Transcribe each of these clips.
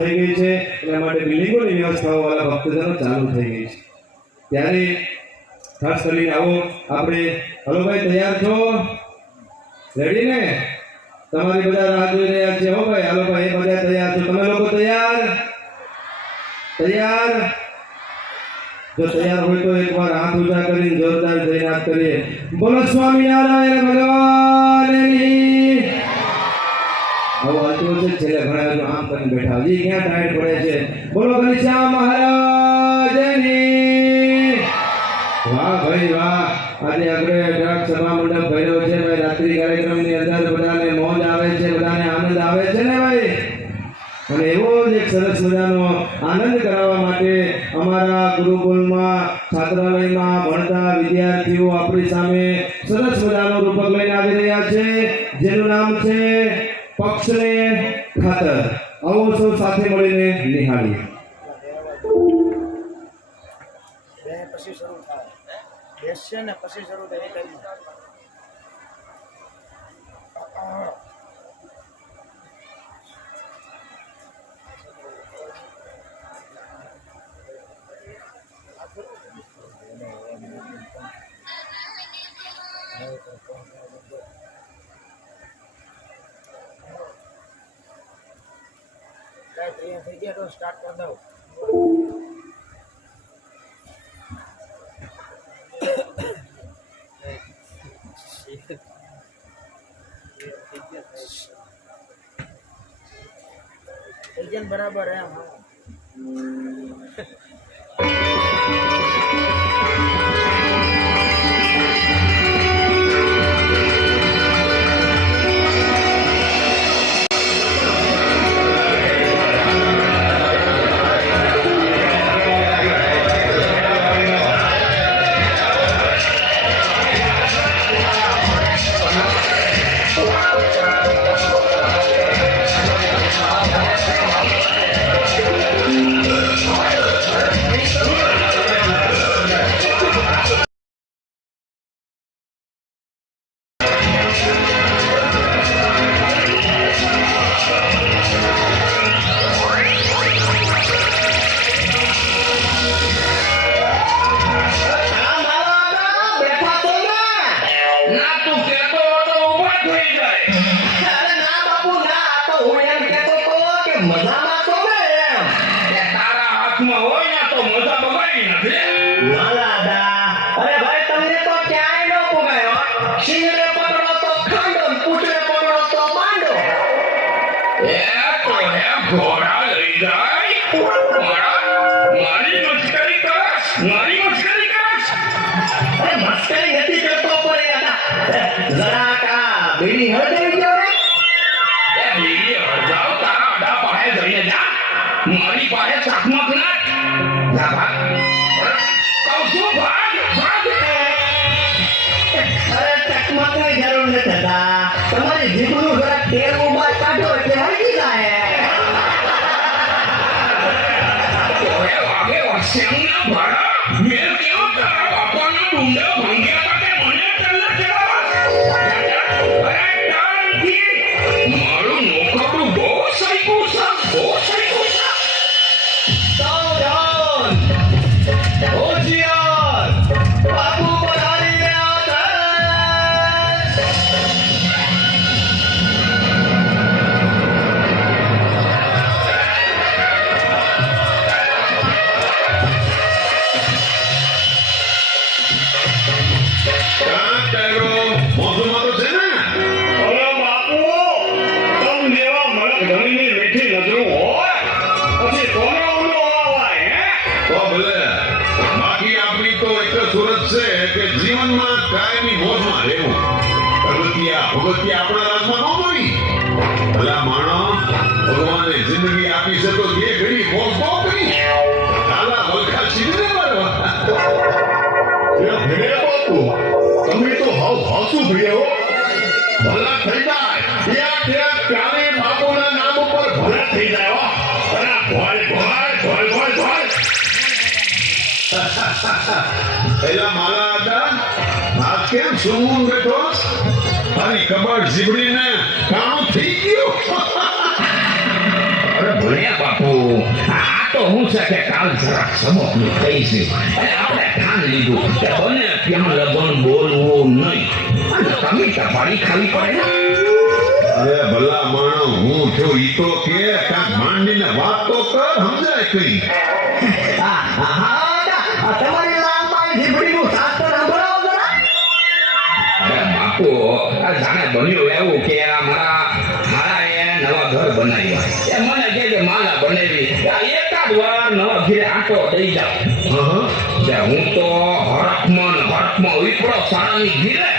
થઈ ગઈ છે. એના માટે બિલ્ડિંગોની વ્યવસ્થાઓ વાળા ભક્તજનો ચાલુ થઈ ગઈ છે. ત્યારે ખાસ કરીને આવો, આપણે, હલો તૈયાર છો? રેડી ને? તમારી બધા રાહ જોઈ રહ્યા છે. હો ભાઈ, હલો ભાઈ બધા તૈયાર છો. તમે લોકો તૈયાર? તૈયાર? જો તૈયાર હોય તો એકવાર હાથ ઊંચા કરીને જોરદાર જયનાથ કરીએ. બોલો સ્વામિનારાયણ ભગવાનની આવું છેલ્લે ભણાવ્યું આમ કરીને બેઠા હજી ક્યાં ટાઈટ પડે છે? બોલો, ઘનશ્યામ મહારાજની. વાહ, ભાઈ, વાહ. આજે આપણે ટ્રક સભા મંડપ ભર્યો છે, ભાઈ, રાત્રિ કાર્યક્રમની અંદર બધાને મોજ આવે છે, બધાને આનંદ આવે છે ને, ભાઈ? અને એવો જ એક સરસ મજાનો આનંદ કરાવવા માટે અમારા ગુરુકુલમાં, છાત્રાલયમાં ભણતા વિદ્યાર્થીઓ આપણી સામે સરસ મજાનો રૂપક લઈને આવી રહ્યા છે. જેનું નામ છે પક્ષને ખાતર. આવો સૌ સાથે મળીને નિહાળીએ પછી શરૂ થાય. બેસશે ને પછી શરૂ થાય, એ તૈયાર થઈ ગયા તો સ્ટાર્ટ કરી દઉં. એજન્ટ બરાબર એમ. હા બીડી હળગાવી ગયો ને એ બીડી હળગાવ તારા અડા પાસે જઈને જા મારી પાસે ચકમક નાખ જા ભાગ કહું છું ભાગ ભાગ અરે ચકમકની જરૂર નથી થતા તમારી જીભનું જરાક તેલ ઉબાર કાઢો એટલે હળગી જાય ઓએ વાગે વસ્યાંગના ભાડા પેલા માલા હતા આ કેમ સૂવું બેઠો તારી કબર જીબડીને કાણું થઈ ગયો અરે ભણ્યા બાપુ આ તો હું છે કે કાલ જરા સબકનું થઈશું અને આપણે ઠાન લીધું કે બને ત્યાં લગન બોલવું નહીં તમે તમારી ખાલી પડે ને અરે ભલા માણો હું છું ઈ તો કે કાક માંડીને વાત તો કર સમજાય કઈ હા, હા, હા, આ તમારી લાલબાઈ શાસ્ત્ર સાંભળાવો જરા. અરે બાપુ આ જાણે બન્યું એવું કે આ મારા મારા એ નવા ઘર બનાવ્યા. એ મને કે કે માલા બનાવી. એકાદ વાર નવા ઘરે આંટો દઈ જાવ હા હું. તો હરખમાં ને હરખમાં વિપરો સારાની ઘીરે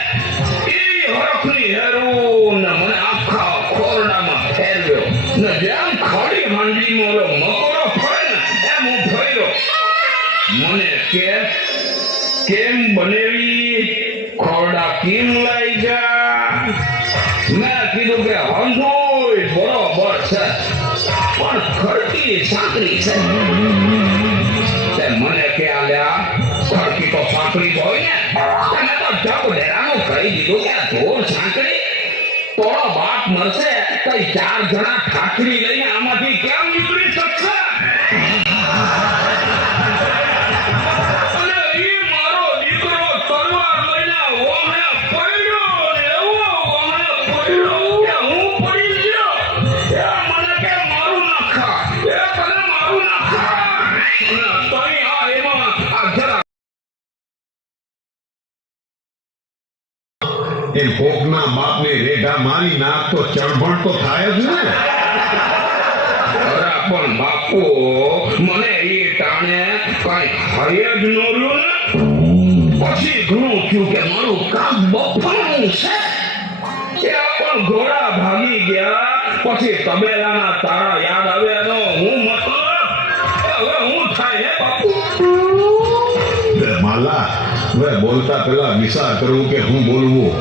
બનેવી ખોરડા કેમ લઈ જા. મેં કીધું કે હંધોય બરોબર છે. પણ ખડકી સાંકડી છે. મને કે આલ્યા ખડકી તો સાંકડી હોય ને. તમે તો જગ ડેરાનું કહી દીધું કે ઢોર સાંકડી તોડો બાપ મળશે કઈ ચાર જણા ઠાકરી લઈને આમાંથી કેમ નીકળી શકશે? મારી નાક તો ચણભણ તો થાય જ ને. પણ બાપુ, મને એ ટાણે કઈ હાય જ ન ને. પછી ઘણું થયું કે મારું કામ બફાનું છે. એ પણ ઘોડા ભાગી ગયા, પછી તબેલાના તારા યાદ આવે એનો હું મતલબ હવે હું થાય હે બાપુ? માલા, હવે બોલતા પેલા વિચાર કરવું કે હું બોલવું.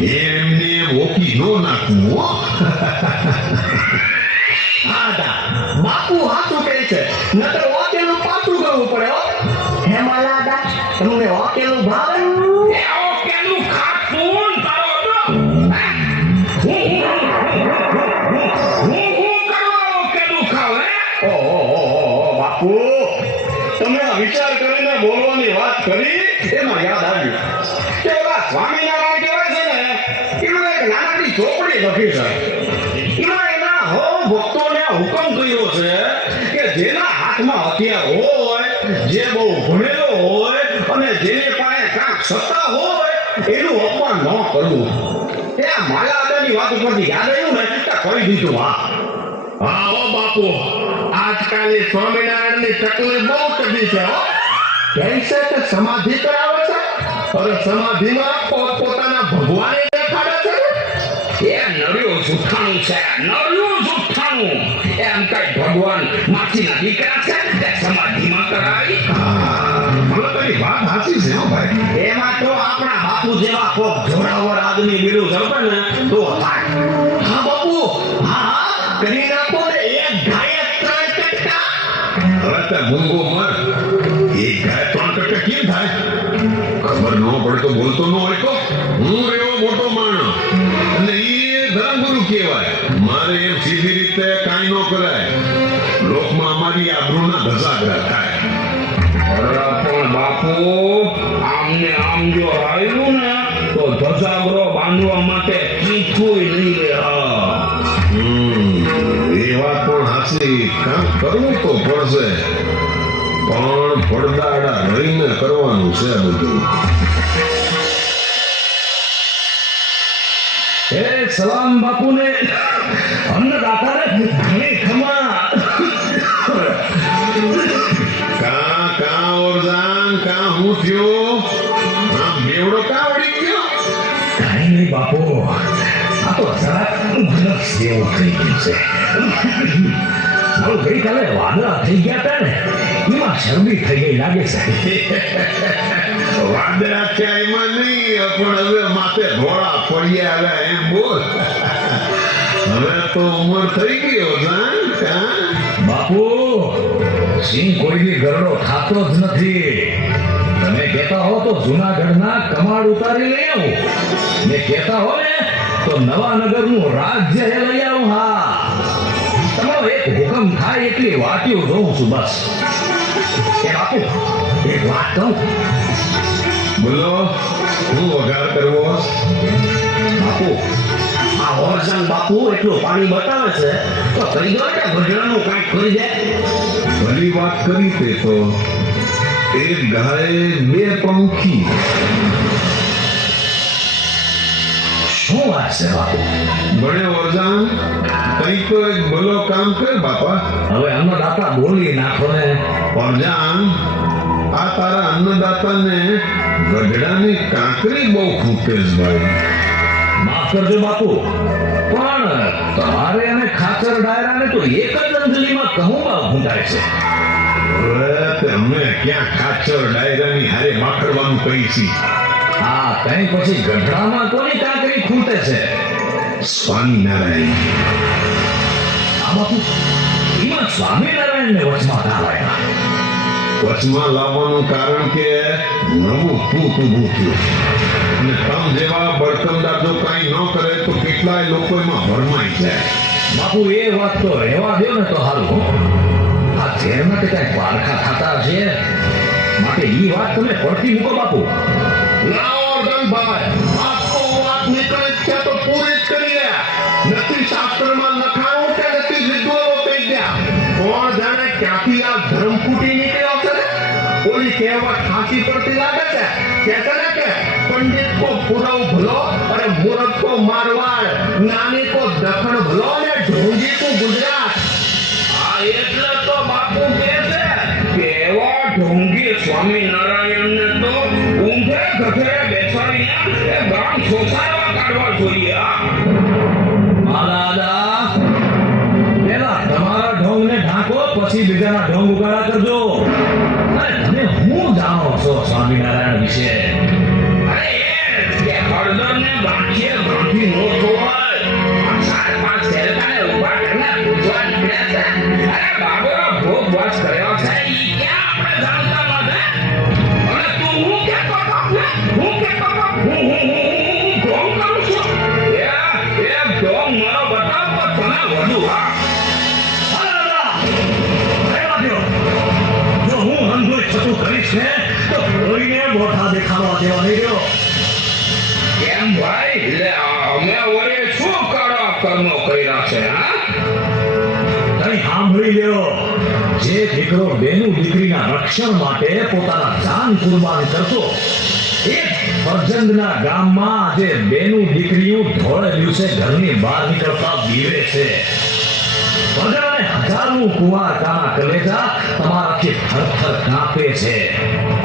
એમને એમ ઓકી ન નાખવું લખી છે એમાં એના હો ભક્તોને હુકમ કર્યો છે કે જેના હાથમાં હથિયાર હોય, જે બહુ ભણેલો હોય અને જેની પાસે કાંક સત્તા હોય, એનું અપમાન ન કરવું. એ આ માલાદાની વાત ઉપરથી યાદ આવ્યું ને, તો કરી દીધું હા. હા ઓ બાપુ આજકાલ સ્વામિનારાયણની તકલીફ બહુ કઠી છે, હો. કહે કે સમાધિ કરાવે છે અને સમાધિમાં પોતપોતાના ભગવાન જુઠ્ઠાણું છે. નર્યો જુઠ્ઠાણું એમ કઈ ભગવાન માસીના દીકરા છે? તે સમાધિમાં કરાવી. મને તારી વાત સાચી છે હો ભાઈ. એમાં તો આપણા બાપુ જેવા કોક જોરાવર આદમી બીડું જપે ને? તો થાય. હા બાપુ. હા હા. કરી નાખો ને. એક ગાય ત્રણ કટકા હવે તે મૂંગો મર. એક ગાય ત્રણ ટકે કેમ થાય? ખબર ન પડે તો બોલતો ન હોય તો હું એવો મોટો માણસ. અને કહેવાય? મારે એમ સીધી રીતે કાંઈ ન કરાય. લોકમાં અમારી આબરૂના ધસાગરા થાય. બાપુ, આમને આમ જો આવ્યું ને, તો ધસાગરો બાંધવા માટે ચીઠું નહીં રહે એ વાત પણ હાસી કામ કરવું તો પડશે. પણ પડદાડા રહીને કરવાનું છે બધું. સલામ બાપુને. અન્નદાતાને ઘણી ખમા કા કા ઓરદાન કા હું થયો? આ બેવડો કા ઉડી ગયો? કાઈ નહીં બાપુ. આ તો જરાક જેવું થઈ ગયું છે. ગઈકાલે વાદળા થઈ ગયા હતા ને. શરદી થઈ ગઈ લાગે છે. વાદળા ત્યાં એમાં નહીં પણ હવે માથે ઘોડા પડ્યા આવ્યા એમ બોલ. હવે તો ઉંમર થઈ ગયો બાપુ સિંહ કોઈની ગરડો ખાતો જ નથી. તમે કહેતા હો તો જુનાગઢના કમાડ ઉતારી લઈ આવું. ને કહેતા હો ને તો નવા નગરનું રાજ્ય હે લઈ આવું હા. તમારો એક હુકમ થાય એટલી વાટીઓ જોઉં છું બસ. વઘાર કરવો બાપુ આ ઓરસંગ બાપુ એટલું પાણી બતાવે છે તો કરી દો ને ગઢડાનું કાંઈક કરી દે ભલી વાત કરી તે. તો એક ગાય બે પંખી. શું વાત છે બને વરદાન કંઈક તો એક ભલો કામ કર બાપા. હવે અન્નદાતા બોલી નાખો ને. પરજાન આ તારા અન્નદાતાને ગઢડાની કાંકરી બહુ ખૂટે છે ભાઈ. માફ કરજો બાપુ પણ તમારે અને ખાચર ડાયરાને તો એક જ અંજલિમાં બા ભૂંડાય છે. હવે અમે ક્યાં ખાચર ડાયરાની હારે માખડવાનું કહી છી? આ કઈ પછી ગઢડામાં કોની કાંકરી ખૂટે છે? સ્વામિનારાયણ. આ બાપુ એમાં સ્વામિનારાયણને વચમાં લાવાયા વચમાં લાવવાનું કારણ કે નવું પૂત ઊભું થયું. અને તમ જેવા બળકમદાર જો કાંઈ ન કરે તો કેટલાય લોકો એમાં ભરમાઈ જાય. બાપુ એ વાત તો રહેવા દો ને તો હારું આ ઝેરમાં કઈ પારખા થતા છે માટે એ વાત તમે પડતી મૂકો બાપુ. ના પૂરી કરી શાસ્ત્રમાં લખાણું કે ગયા. કોણ આ ને? ખાંસી પડતી લાગે કે ને પંડિત કો પુરવ અને મૂરખ કો મારવાડ કો દખણ ભલો અને ઢોંગી કો ગુજરાત. આ એટલે તો બાપુ કહે છે એવા ઢોંગી સ્વામિનારાયણને તો ગધે બેસાડીને એ ગામ ઢાંકો પછી બીજાના ઢોંગ ઉગાડા કરજો. તમે હું જાણો છો સ્વામિનારાયણ વિશે. કે દેખાડવા દેવા રહ્યો દીકરો બેનું દીકરીના રક્ષણ માટે પોતાના જાન કુરબાન કરતો એ ફરજંદના ગામમાં આજે બેનું દીકરીઓ ધોળે દિવસે ઘરની બહાર નીકળતા બીવે છે. વગરને હજારનું કાના કલેજા તમારાથી થરથર કાપે છે.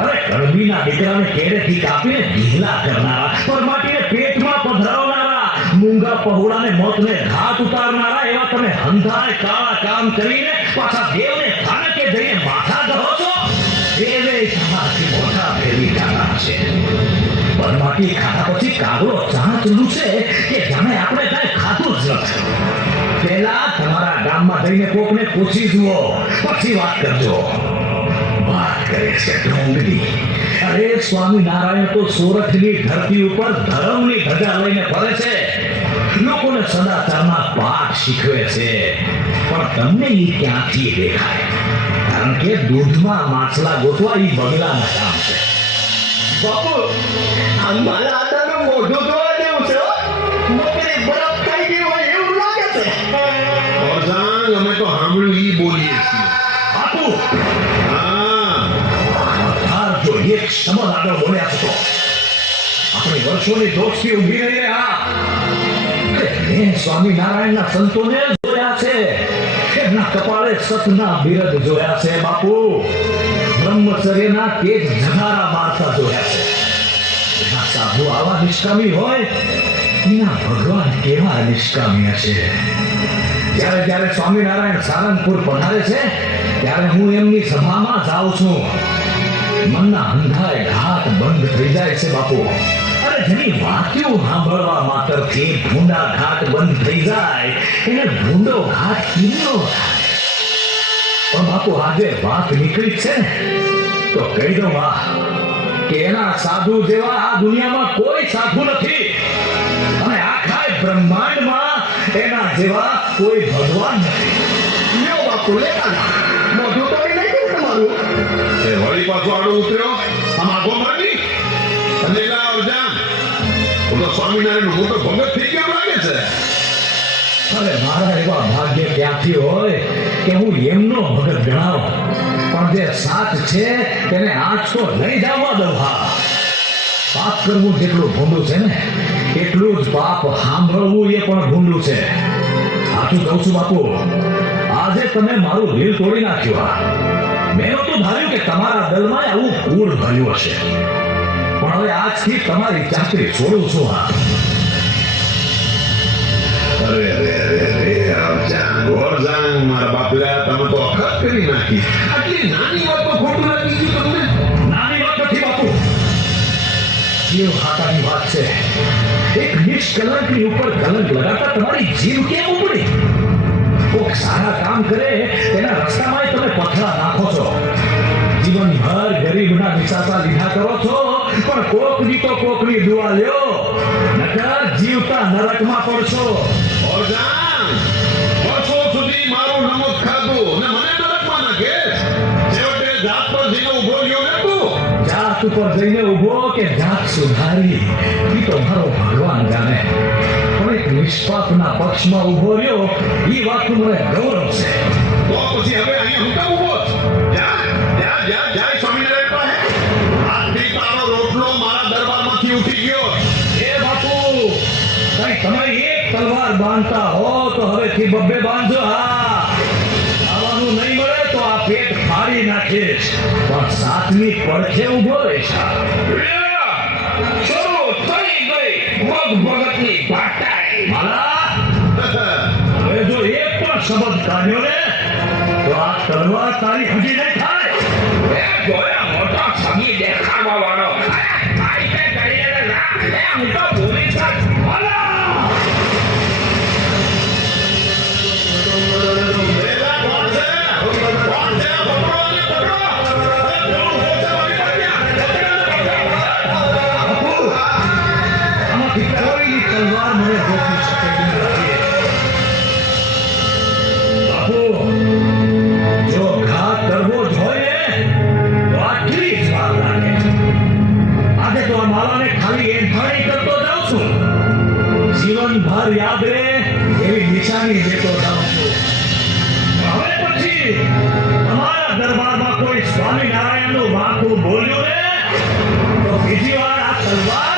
અરે કણબીના દીકરાને કેરેથી કાપીને ઢીલા કરનારા, પરમાટીને પેટમાં પધરાવનારા, મૂંગા પહોળાને મોતને ઘાત ઉતારનારા, એવા તમે હંધાય કાળા કામ કરીને પાછા દેવને થાનકે જઈને માથા ધરો છો. દેવે તમારાથી મોટા ફેરી જતા છે. પરમાટી ખાધા પછી કાગડો ચાંચ છે કે જાણે આપણે કાંઈ જઈને કોકને પૂછી જુઓ. પછી વાત કરજો. વાત કરે છે ઢોંગડી અરે સ્વામિનારાયણ તો સુરતની ધરતી ઉપર ધર્મની ધજા લઈને ફરે છે. લોકોને સદાચારના પાઠ શીખવે છે. પણ તમને એ ક્યાંથી દેખાય? કારણ કે દૂધમાં માછલા ગોતવા એ બગલાના કામ છે. બાપુ મારા આટાનું મોઢું જોવા દેવું છે હો. નોકરી તો ઈ બોલીએ છીએ બાપુ હા જો એક સમજ આગળ બોલ્યા છો આપણે વર્ષોની દોષથી ઊભી રહીએ હા મેં સ્વામિનારાયણના સંતોને જોયા છે એમના કપાળે સતના બિરદ જોયા છે બાપુ બ્રહ્મચર્યના તેજ જગારા મારતા જોયા છે સાધુ આવા નિષ્કામી હોય એના ભગવાન કેવા નિષ્કામી હશે જ્યારે જ્યારે સ્વામિનારાયણ સારંગપુર પધારે છે, ત્યારે હું એમની સભામાં જાઉં છું. મનના અંધારે ઘાત બંધ થઈ જાય છે બાપુ. અરે જેની વાક્યો સાંભળવા માત્રથી ભૂંડા ઘાટ બંધ થઈ જાય. એને ભૂંડો ઘાટ કિલ્લો પણ બાપુ આજે વાત નીકળી છે તો કહી દઉં વાહ કે એના સાધુ જેવા આ દુનિયામાં કોઈ સાધુ નથી. અને આખા બ્રહ્માંડમાં એના જેવા કોઈ ભગવાન નથી. લ્યો બાપુ લેતા જા. મોઢું તો નહીં નાખ્યું તમારું. એ વળી પાછો આડો ઉતર્યો. આમ આગો મારી અને અરજાન હું તો સ્વામિનારાયણ મોટો ભગત થઈ ગયો લાગે છે. અરે મારા એવા ભાગ્ય ક્યાંથી હોય કે હું એમનો ભગત ગણાવ. પણ જે સાચ છે તેને આઠસો લઈ જવા દઉં હા. પાપ કરવું જેટલું ભૂંડું છે ને એટલું જ પાપ સાંભળવું એ પણ ભૂંડું છે. સાચું કહું છું બાપુ આજે તમે મારું દિલ તોડી નાખ્યું હા. મેં નહોતું ધાર્યું કે તમારા દલમાં આવું કૂળ ભર્યું હશે. પણ હવે આજથી તમારી ચાકરી છોડું છું હા. અરે અરે અરે અરે અરજાન ગોરજાન મારા બાપલા તમે તો અખત કરી નાખી. આટલી નાની વાત તો ખોટું લાગી ગયું તમને નાની વાત નથી બાપુ. જીવ છે એક નિષ્કલંકની ઉપર કલંક લગાતા તમારી જીવ કેમ ઉપડે? કોક સારા કામ કરે, એના રસ્તામાં તમે પથરા નાખો છો. જીવનભર ગરીબના નિશાસા લીધા કરો છો, પણ કોકની તો કોકની દુઆ લ્યો. નકર જીવતા નરકમાં પડશો. અરજાન વર્ષો સુધી મારું નમક ખાધું. ને મને ઉપર જઈને ઊભો કે જાત સુધારી. એ તો મારો ભગવાન જાણે. પણ એક નિષ્પાપના પક્ષમાં ઊભો રહ્યો એ વાતનું મને ગૌરવ છે. તો પછી હવે અહીંયા હું કામ ઊભો છું? જા, જા, જા, જા, સ્વામિનારાયણ પાસે. આજથી તારો રોટલો મારા દરબારમાંથી ઉઠી ગયો. એ બાપુ કઈ તમે એક તલવાર બાંધતા હો તો હવેથી બબ્બે બાંધજો હા. નાખીશ પણ સાતમી પડખે ઊભો રહીશ. શરૂ થઈ ગઈ મગ ભગતની હવે જો એક પણ શબ્દ કાઢ્યો ને, તો આ તારી હજી નહીં થાય. જોયા મોટો સગી દેખાડવા વાળો હું આમાંથી કોઈની તલવાર મને રોકી શકે એમ બાપુ જો ઘાત કરવો જ હોય ને તો આટલી જ વાર લાગે આજે તો આ માલાને ખાલી એંધાણી કરતો જાઉં છું જીવનભર યાદ રહે એવી નિશાની દેતો જાઉં છું હવે પછી તમારા દરબારમાં કોઈ સ્વામિનારાયણનું વાંકું બોલ્યું ને તો બીજી વાર આ તલવાર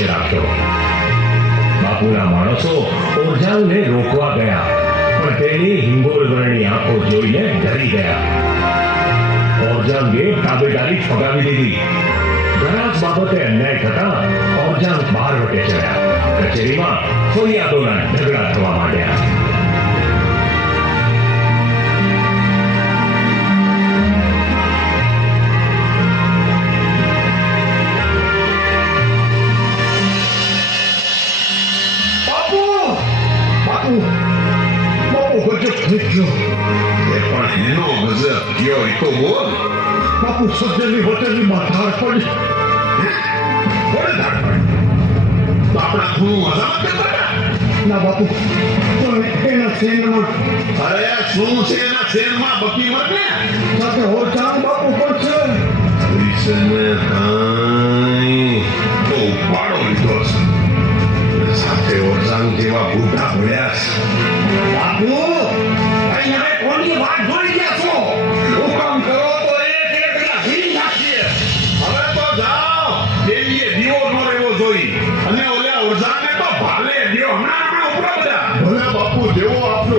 સ્વામિનારાયણનો પક્ષ રાખ્યો બાપુના માણસો ઓરજાંગને રોકવા ગયા પણ તેની હિંગોળ વર્ણની આંખો જોઈને ડરી ગયા ઓરજાંગે તાબેદારી ફગાવી દીધી ઘણા જ બાબતે અન્યાય થતા ઓરજાંગ બહાર વટે ચડ્યા કચેરીમાં ફરિયાદોના ઝઘડા થવા માંડ્યા એ પણ એનો ગજબ કયો એ તો બોલ બાપુ સજ્જનની વચનની માથાર પડી કોને ધાક પડી તો આપણા ખૂણું અજામત કે બધા ના બાપુ તો એના સેનમાં અરે શું છે એના શેરમાં બકી મત ને સાથે હોચાણ બાપુ પણ છે વિષયને કાંઈ તો ઉપાડો લીધો છે માથે ઓરસાંગ જેવા બુઢા ભળ્યા છે બાપુ ભાઈ દીવો અને ઓલા ઓરસાને તો ભાલે. દ્યો હમણાં હમણાં ઉપડો બધા ભલે બાપુ, દેવો આપનો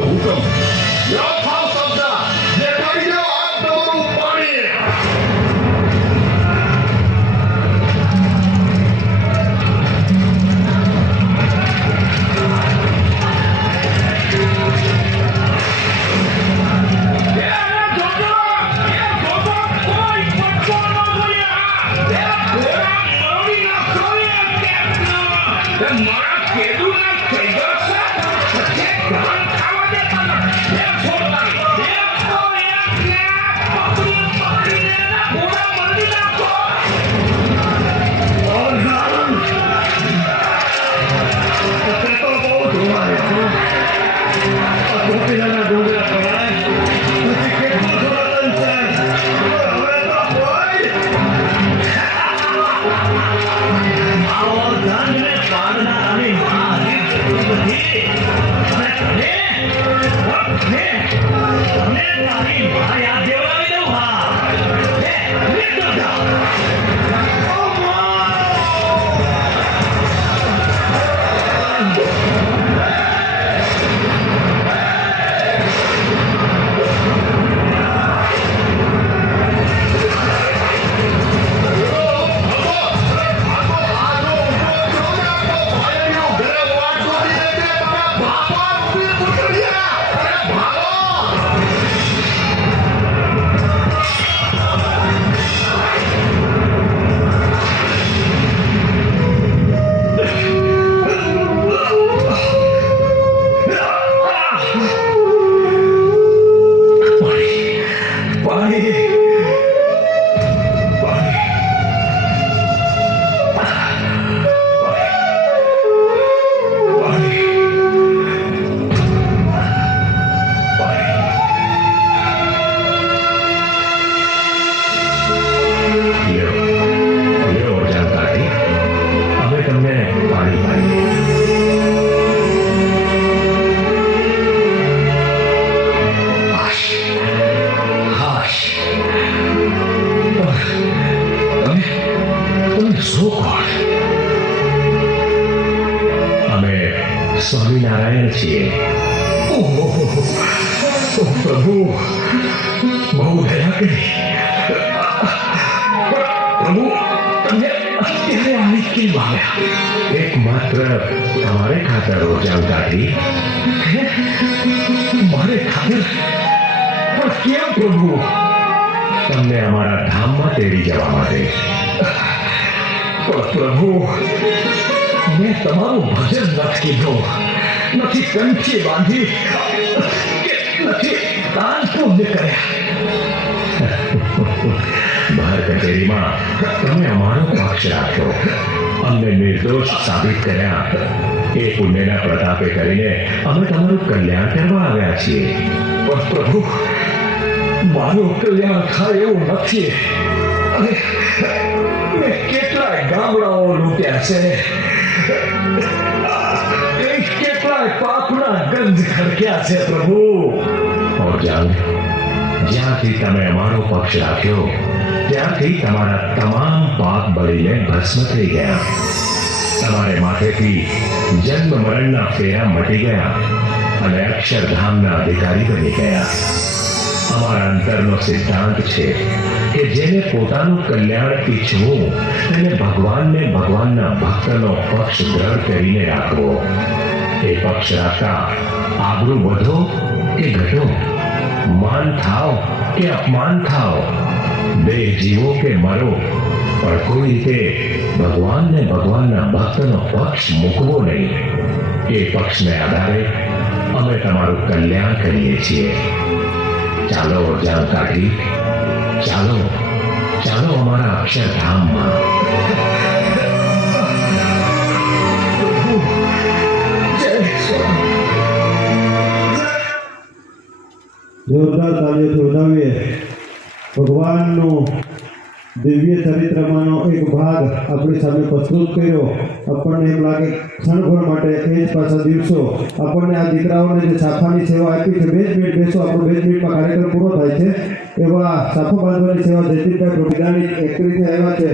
આવી કેમ આવ્યા એકમાત્ર તમારે ખાતર રોજાવતાથી મારે ખાતર પણ કેમ પ્રભુ તમને અમારા ધામમાં તેડી જવા માટે પણ પ્રભુ મેં તમારું ભજન નથી કીધું નથી કંઠી બાંધી નથી દાન પૂર્ણ કર્યા કચેરીમાં તમે અમારો પક્ષ રાખ્યો. અમને નિર્દોષ સાબિત કર્યા. એ પુણ્યના પ્રતાપે કરીને અમે તમારું કલ્યાણ કરવા આવ્યા છીએ. પણ પ્રભુ, મારું કલ્યાણ થાય એવું નથી. અને મેં કેટલાય ગામડાઓ લૂંટ્યા છે. કેટલાય પાપના ગંધ ખરક્યા છે પ્રભુ. ઓરજાંગ જ્યાંથી તમે અમારો પક્ષ રાખ્યો, ત્યાંથી તમારા તમામ પાપ બળીને ભસ્મ થઈ ગયા. તમારે માથેથી જન્મ મરણના ફેરા મટી ગયા અને અક્ષરધામના અધિકારી બની ગયા. અમારા અંતરનો સિદ્ધાંત છે કે જેને પોતાનું કલ્યાણ ઈચ્છવું, તેને ભગવાનને ભગવાનના ભક્તનો પક્ષ દ્રઢ કરીને રાખવો. એ પક્ષ રાખતા આબરૂ વધો કે ઘટો? માન થાવ કે અપમાન થાવ? બે જીવો કે મરો? પણ કોઈ રીતે ભગવાનને ભગવાનના ભક્તનો પક્ષ મૂકવો નહીં. એ પક્ષને આધારે અમે તમારું કલ્યાણ કરીએ છીએ. ચાલો જાણ ચાલો ચાલો અમારા અક્ષરધામમાં. જોરદાર તાળીઓથી વધાવીએ ભગવાનનું દિવ્ય ચરિત્રમાંનો એક ભાગ આપણી સામે પ્રસ્તુત કર્યો. આપણને એમ લાગે ક્ષણભર માટે એ જ પાછા દિવસો. આપણને આ દીકરાઓને જે સાફાની સેવા આપી છે, બે જ મિનિટ બેસો, આપણો બે જ મિનિટમાં કાર્યક્રમ પૂરો થાય છે. એવા સાફો બાંધવાની સેવા જયદીપભાઈ પ્રભુદાની એક રીતે આવ્યા છે.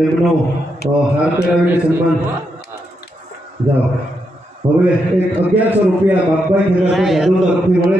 એમનો હાર પહેરાવીને સન્માન. જાઓ. હવે એક અગિયારસો રૂપિયા બાપભાઈ ખેડા જાદુ તરફથી મળે.